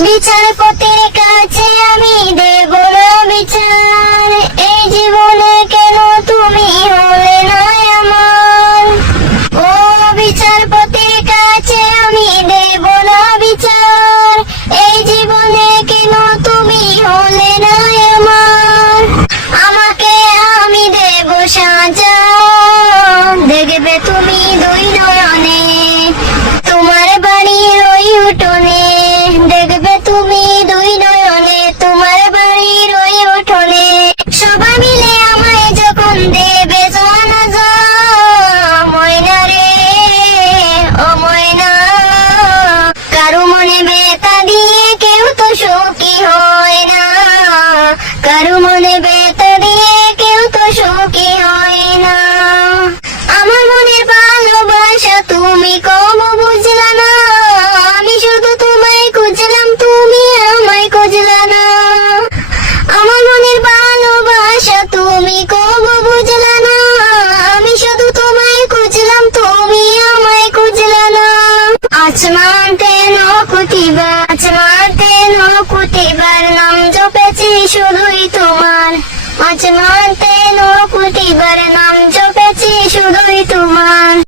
বিচারপতির কাছে আমি দেব না বিচার, এই জীবনে কেন তুমি হলে না আমার। ও বিচারপতির কাছে আমি দেব না বিচার, এই জীবনে কেন তুমি হলে না আমার। আমাকে আমি দেব সাজা, দেখবে তুমি দুই নয়নে, তোমার বাড়ির ওই উঠোনে, দেখবে তুমি দুই নয়নে, তোমার বাড়ির ওই উঠোনে। সবাই মিলে আমায় যখন দেবে জানাজা, ময়না রে ও ময়না, কারো মনে ব্যথা দিয়ে কেউ তো সুখী হয় না, কারো মনে ব্যথা দিয়ে কেউ তো সুখী হয় না। আমার মনের ভালোবাসা তুমি কম বুঝলা না, আমি শুধু তোমায় খুঁজলাম, তুমি আমায় খুঁজলা না। আমার মনের ভালোবাসা তুমি কম বুঝলা না, আমি শুধু তোমায় খুঁজলাম, তুমি আমায় খুঁজলা না। আসমানতে নকুতিবার, আসমানতে নকুতিবার নাম জপেছি শুধুই তোমার, আসমানতে নকুতিবার নাম